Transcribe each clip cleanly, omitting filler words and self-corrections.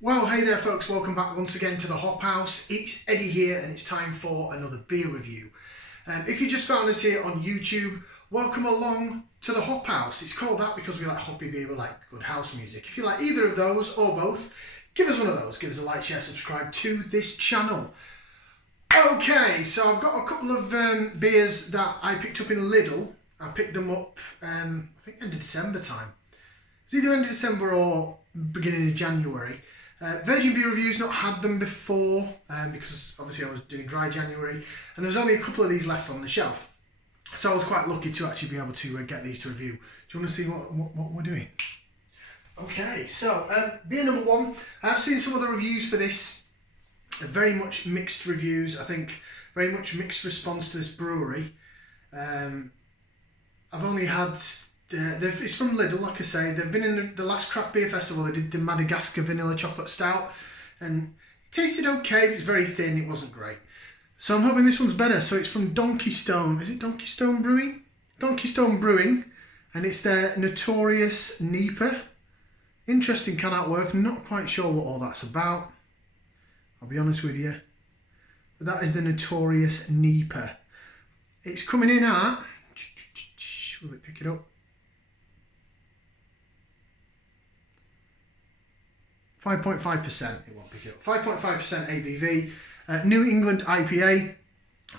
Well, hey there folks, welcome back once again to the Hop House. It's Eddie here and it's time for another beer review. If you just found us here on YouTube, welcome along to the Hop House. It's called that because we like hoppy beer, we like good house music. If you like either of those or both, give us one of those. Give us a like, share, subscribe to this channel. Okay, so I've got a couple of beers that I picked up in Lidl. I picked them up, I think end of December time. It was either end of December or beginning of January. Virgin Beer Review's not had them before because obviously I was doing dry January and there was only a couple of these left on the shelf. So I was quite lucky to actually be able to get these to review. Do you want to see what we're doing? Okay, so beer number one. I've seen some of the reviews for this. Very much mixed reviews. I think very much mixed response to this brewery. I've only had... it's from Lidl, like I say. They've been in the last craft beer festival. They did the Madagascar vanilla chocolate stout and it tasted okay, but it's very thin. It wasn't great. So I'm hoping this one's better. So it's from Donkeystone. Is it Donkeystone Brewing? Donkeystone Brewing, and it's their Notorious NEIPA. Interesting can artwork. Not quite sure what all that's about, I'll be honest with you. But that is the Notorious NEIPA. It's coming in at... Will it pick it up? 5.5%, it won't pick it up. 5.5% ABV, New England IPA,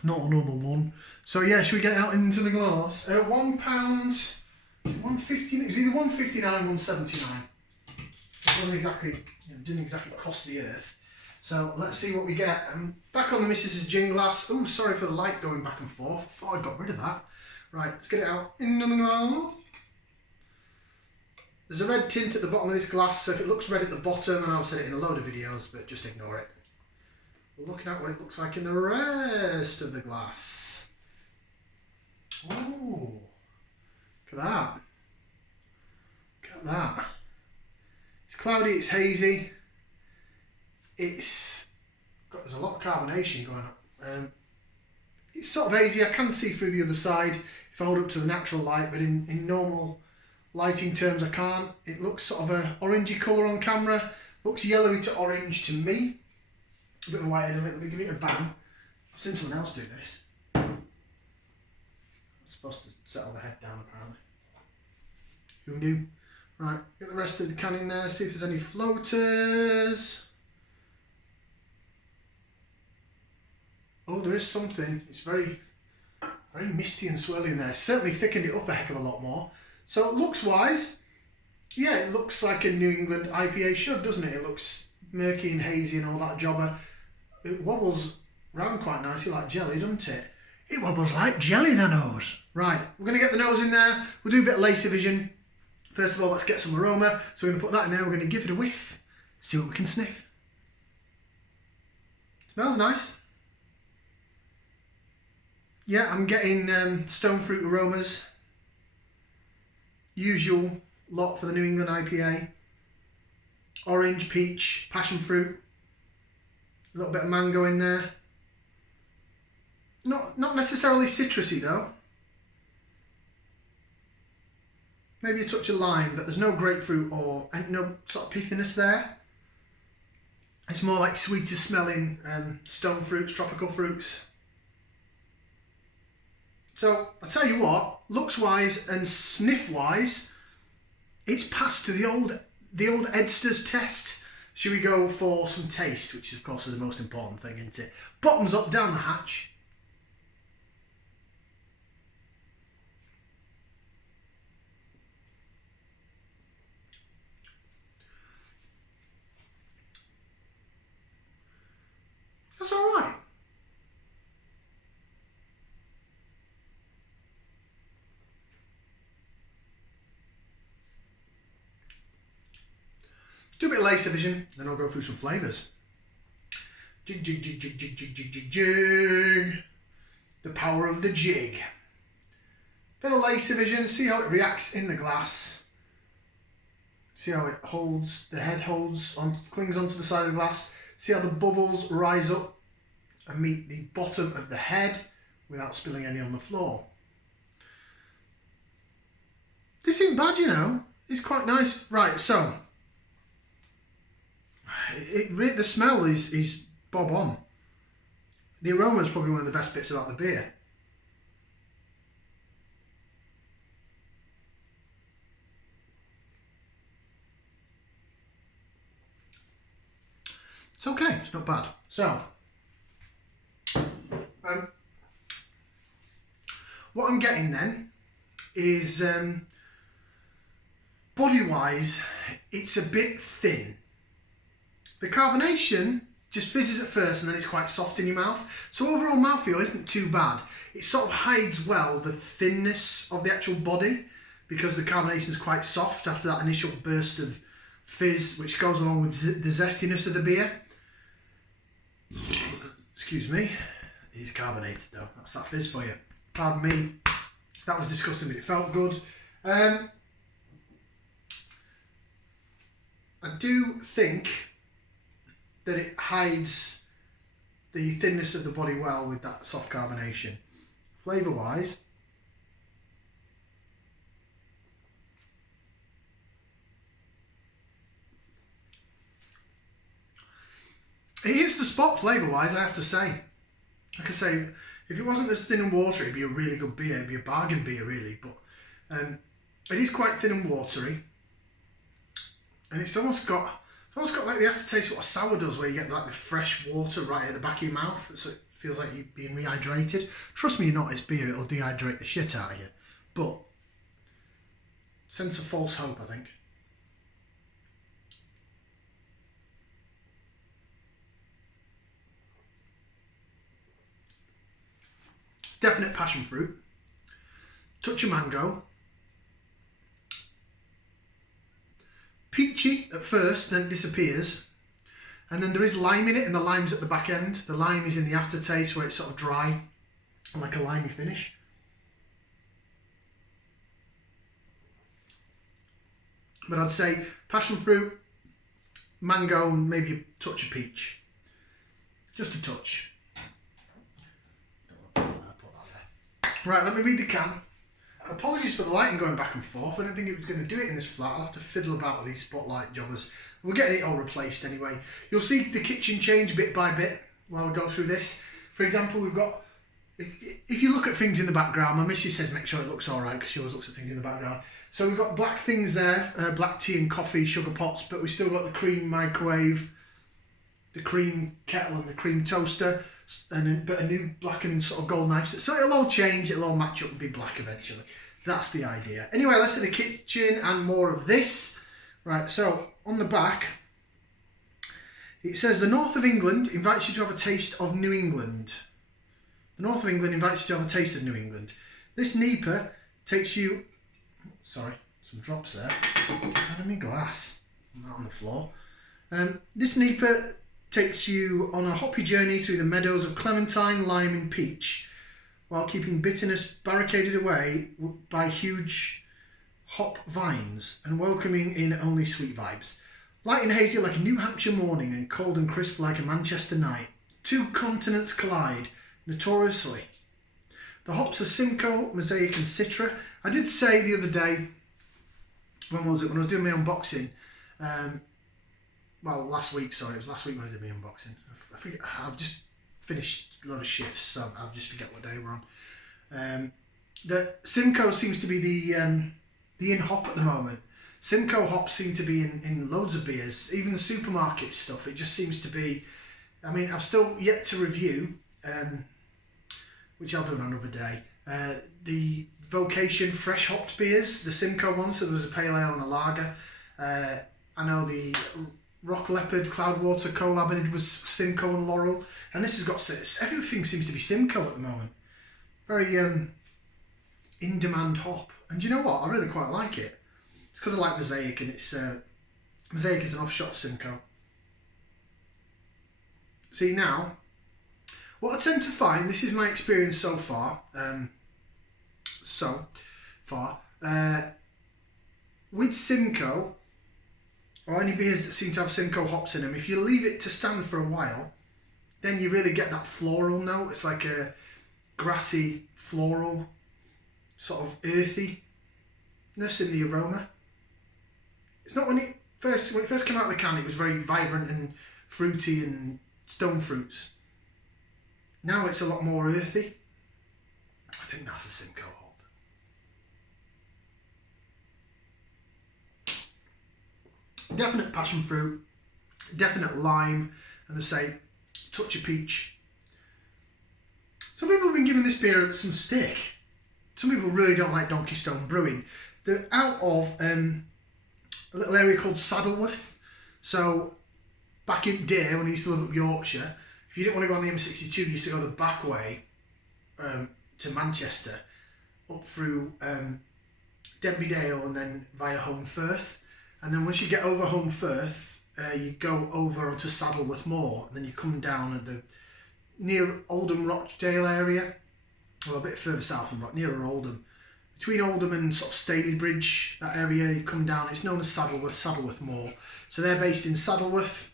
not another one. So yeah, should we get it out into the glass? £1, 150. It's either 159, 179. It wasn't exactly, didn't exactly cost the earth. So let's see what we get. Back on the Mrs. Gin glass. Oh, sorry for the light going back and forth. I thought I got rid of that. Right, let's get it out into the glass. There's a red tint at the bottom of this glass, so if it looks red at the bottom, and I've said it in a load of videos, but just ignore it. We're looking at what it looks like in the rest of the glass. Oh, look at that. Look at that. It's cloudy, it's hazy. There's a lot of carbonation going on. It's sort of hazy. I can see through the other side if I hold up to the natural light, but in normal lighting terms I can't. It looks sort of a orangey colour on camera. Looks yellowy to orange to me. A bit of a white head on it. Let me give it a bang. I've seen someone else do this. It's supposed to settle the head down apparently. Who knew? Right, get the rest of the can in there, see if there's any floaters. Oh, there is something. It's very misty and swirly in there. Certainly thickened it up a heck of a lot more. So looks wise, yeah, it looks like a New England IPA should, doesn't it? It looks murky and hazy and all that jobber. It wobbles round quite nicely like jelly, doesn't it? It wobbles like jelly, the nose. Right, we're going to get the nose in there. We'll do a bit of lace division. First of all, let's get some aroma. So we're going to put that in there. We're going to give it a whiff. See what we can sniff. Smells nice. Yeah, I'm getting stone fruit aromas. Usual lot for the New England IPA. Orange, peach, passion fruit. A little bit of mango in there. Not necessarily citrusy though. Maybe a touch of lime, but there's no grapefruit or no sort of pithiness there. It's more like sweeter smelling stone fruits, tropical fruits. So I'll tell you what, looks wise and sniff wise, it's passed to the old Edster's test. Should we go for some taste, which of course is the most important thing, isn't it? Bottoms up, down the hatch. That's all right. Do a bit of lace division, then I'll go through some flavours. Jig, jig, jig, jig, jig, jig, jig, jig, jig. The power of the jig. Bit of lace division, see how it reacts in the glass. See how it holds, the head holds, clings onto the side of the glass. See how the bubbles rise up and meet the bottom of the head without spilling any on the floor. This isn't bad, you know. It's quite nice. Right, so the smell is bob on. The aroma is probably one of the best bits about the beer. It's okay, it's not bad. So, what I'm getting then is, body-wise, it's a bit thin. The carbonation just fizzes at first and then it's quite soft in your mouth. So overall mouthfeel isn't too bad. It sort of hides well the thinness of the actual body because the carbonation is quite soft after that initial burst of fizz, which goes along with the zestiness of the beer. Excuse me, it is carbonated though, that's that fizz for you. Pardon me, that was disgusting but it felt good. I do think that it hides the thinness of the body well with that soft carbonation. Flavour wise, it hits the spot flavour wise, I have to say. Like I say, if it wasn't as thin and watery, it'd be a really good beer, it'd be a bargain beer really, but it is quite thin and watery. And it's almost got like the aftertaste what a sour does, where you get like the fresh water right at the back of your mouth, so it feels like you're being rehydrated. Trust me, you're not, it's beer, it'll dehydrate the shit out of you. But, sense of false hope, I think. Definite passion fruit. Touch of mango. Peachy at first, then it disappears. And then there is lime in it, and the lime's at the back end. The lime is in the aftertaste where it's sort of dry and like a limey finish. But I'd say passion fruit, mango, and maybe a touch of peach. Just a touch. Right, let me read the can. Apologies for the lighting going back and forth. I didn't think it was going to do it in this flat. I'll have to fiddle about with these spotlight jobbers. We're getting it all replaced anyway. You'll see the kitchen change bit by bit while we go through this. For example, we've got, if you look at things in the background, my missus says make sure it looks alright because she always looks at things in the background. So we've got black things there, black tea and coffee, sugar pots, but we've still got the cream microwave, the cream kettle and the cream toaster, but a new black and sort of gold knife. So it'll all change, it'll all match up and be black eventually. That's the idea. Anyway, let's see the kitchen and more of this. Right, so on the back, it says the North of England invites you to have a taste of New England. The North of England invites you to have a taste of New England. This NEIPA takes you... Sorry, some drops there. Out of my glass. Not on the floor. This NEIPA takes you on a hoppy journey through the meadows of clementine, lime and peach, while keeping bitterness barricaded away by huge hop vines and welcoming in only sweet vibes. Light and hazy like a New Hampshire morning and cold and crisp like a Manchester night. Two continents collide, notoriously. The hops are Simcoe, Mosaic and Citra. I did say the other day, when was it? When I was doing my unboxing, well, last week, sorry, it was last week when I did my unboxing. I forget, I've just finished a lot of shifts, so I'll just forget what day we're on. The Simcoe seems to be the in hop at the moment. Simcoe hops seem to be in loads of beers, even the supermarket stuff. It just seems to be, I mean, I've still yet to review, which I'll do on another day, the Vocation fresh hopped beers, the Simcoe ones. So there was a pale ale and a lager. I know the Rock Leopard Cloudwater collab I did was Simcoe and Laurel, and this has got, everything seems to be Simcoe at the moment. Very in demand hop, and you know what, I really quite like it. It's because I like Mosaic, and it's Mosaic is an offshot of Simcoe. See now, what I tend to find, this is my experience so far, with Simcoe, or any beers that seem to have Simcoe hops in them, if you leave it to stand for a while, then you really get that floral note. It's like a grassy, floral, sort of earthiness in the aroma. It's not when when it first came out of the can, it was very vibrant and fruity and stone fruits. Now it's a lot more earthy. I think that's the Simcoe hop. Definite passion fruit, definite lime, and they say touch of peach. Some people have been giving this beer some stick. Some people really don't like Donkeystone Brewing. They're out of a little area called Saddleworth. So back in day when I used to live up Yorkshire, if you didn't want to go on the M62, you used to go the back way to Manchester, up through Denby Dale and then via Home Firth. And then once you get over Home Firth, you go over onto Saddleworth Moor, and then you come down at the near Oldham Rochdale area, or a bit further south than nearer Oldham. Between Oldham and sort of Staley Bridge, that area, you come down, it's known as Saddleworth Moor. So they're based in Saddleworth.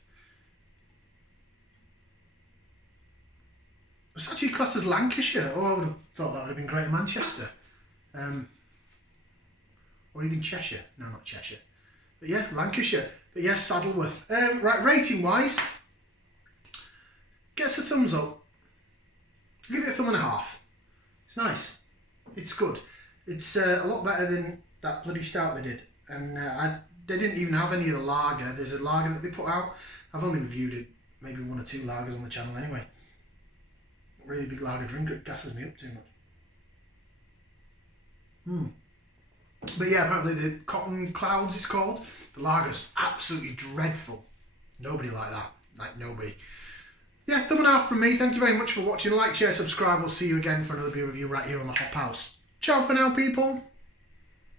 It's actually classed as Lancashire. Oh, I would have thought that would have been Greater Manchester. Or even Cheshire. No, not Cheshire. But yeah, Lancashire. But yeah, Saddleworth. Right, rating wise, gets a thumbs up. Give it a thumb and a half. It's nice. It's good. It's a lot better than that bloody stout they did. And they didn't even have any of the lager. There's a lager that they put out. I've only reviewed it, maybe 1 or 2 lagers on the channel anyway. Really big lager drinker, it gasses me up too much. But yeah, apparently the Cotton Clouds it's called. The lager's absolutely dreadful. Nobody like that. Like nobody. Yeah, thumb and a half from me. Thank you very much for watching. Like, share, subscribe. We'll see you again for another beer review right here on the Hop House. Ciao for now, people.